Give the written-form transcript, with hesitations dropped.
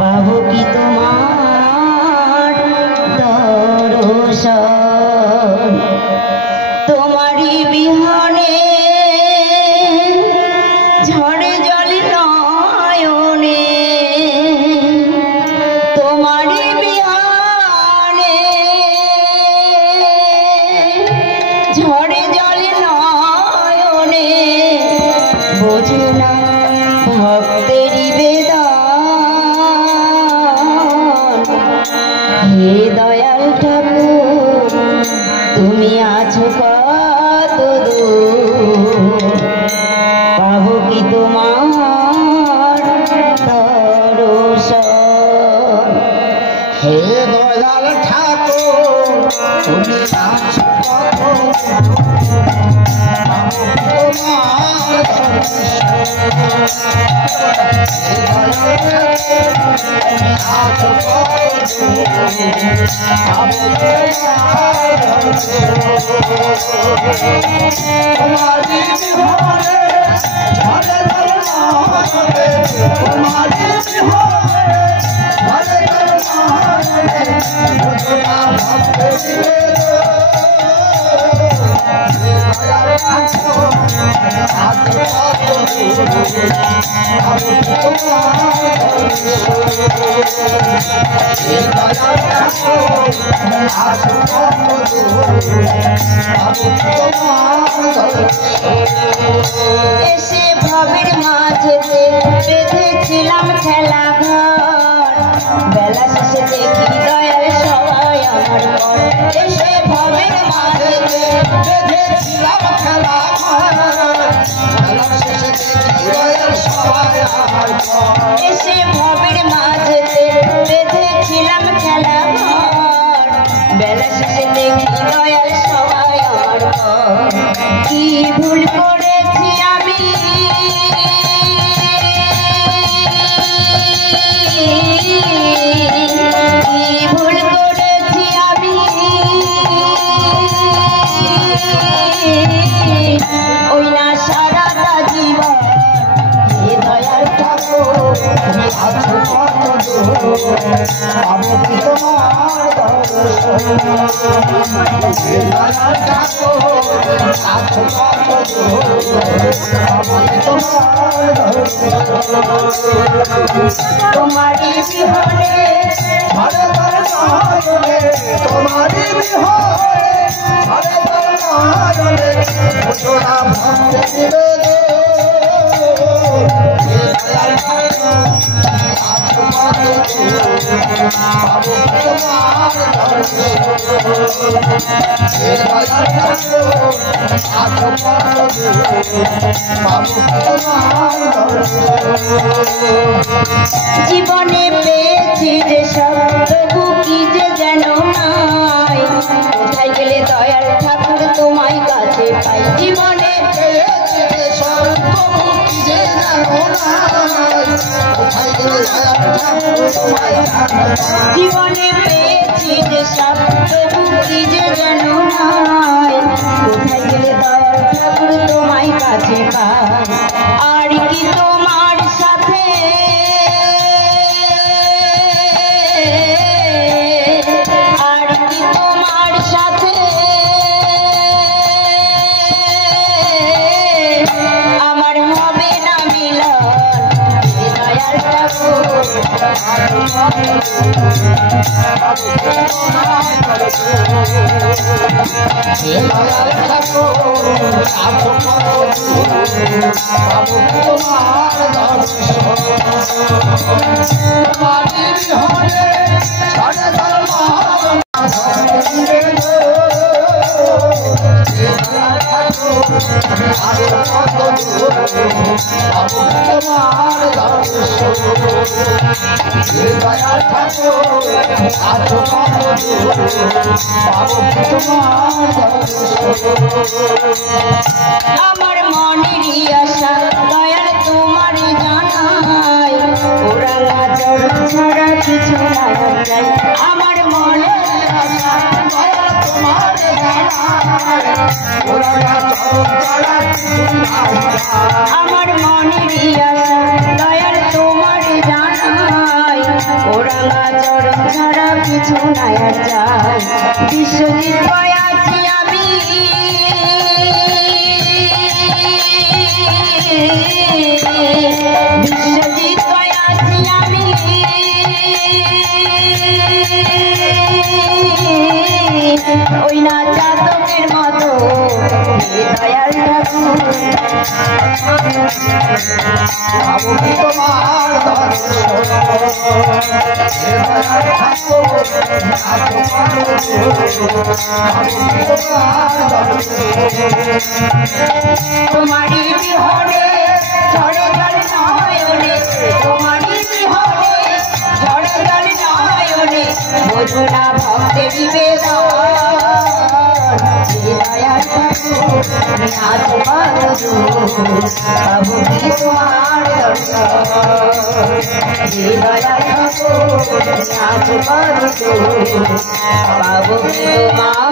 পাবো কি তোমার দর্শন তোমারই বিহনে ঝড়ে জল নয়নে তোমারই বিহনে ঝড়ে জল নয়নে বোঝো না ভক্তেরই বেদন হে দয়াল ঠাকুর তুমি আছো কত দূর পাবো কি তোমার দর্শন হে দয়াল ঠাকুর তুমি আছো কত এসে ভবের মাঝেতে বেঁধেছিলাম খেলা ঘর বেলা শেষে দেখি দয়াল সবাই আমার পর এসে ভবের মাঝেতে বেঁধেছিলাম খেলা ঘর বেলা শেষে দেখি দয়াল সবাই আমার পর এসে ভবের মাঝেতে বেঁধেছিলাম খেলা ঘর বেলা শেষে দেখি দয়াল সবাই আমার পর কি ভুল করেছি আমি কি ভুল করেছি আমি ওই না সারাটা জীবন হে দয়াল ঠাকুর তুমি আছো কত দূর আমি কি তোমার দর্শন হে দয়াল ঠাকুর আছো কত দূর আমি কি তোমার দর্শন তোমারই বিহনে হরে দর্শনে তোমারই বিহনে হরে দর্শনে ছোটা ভক্ত নিবেদন হে দয়াল ঠাকুর আছো কত দূর পাবো তোমার দর্শন হে দয়াল ঠাকুর আছো কত দূর পাবো তোমার দর্শন জীবনে পেয়েছি যে সব তবু কি যে যেন নাই কোথায় গেলে দয়াল ঠাকুর তোমায় কাছে পাই জীবনে পেয়েছি যে সব তবু কি যে যেন নাই কোথায় গেলে দয়াল ঠাকুর তোমায় কাছে পাই জীবনে পেয়েছি যে সব তবু কি যে যেন নাই কোথায় গেলে দয়াল ঠাকুর তোমায় কাছে পাই আর কি তোমার সাথে আর কি তোমার সাথে আমার হবে না মিলন হে দয়াল ঠাকুর হে দয়াল ঠাকুর আছো কত দূর পাবো তোমার দর্শন তোমারই বিহনে ঝড়ে জল নয়নে হে দয়াল ঠাকুর আছো কত দূর পাবো তোমার দর্শন হে দয়াল ঠাকুর আছো কত দূর পাবো তোমার দর্শন আমার মনেরই আশা দয়াল তোমার জানাই ওরা চর ছাড়া কিছু না চাই আমার মনের আশা দয়াল তোমার জানাই ওরা চরণ ছাড়া কিছু না চায় আমার মনেরই আশা দয়াল তোমার জানাই ওরাঙা চরণ ছাড়া কিছু নাই আর চাই বিশ্বজিৎ কয় আছি আমি বিশ্বজিৎ কয় আছি আমি ওই না চাতকের মতো দয়াল ঠাকুর আমি তোমার তোমারি বিহনে ঝড়ে জল নয়নে তোমারি বিহনে ঝড়ে জল নয়নে বোঝনা ভক্তে বিবেদন দয়াল ঠাকুর নাথ বাবু বাবু কি তোমার দর্শন দয়াল ঠাকুর নাথ বাবু বাবু কি তোমার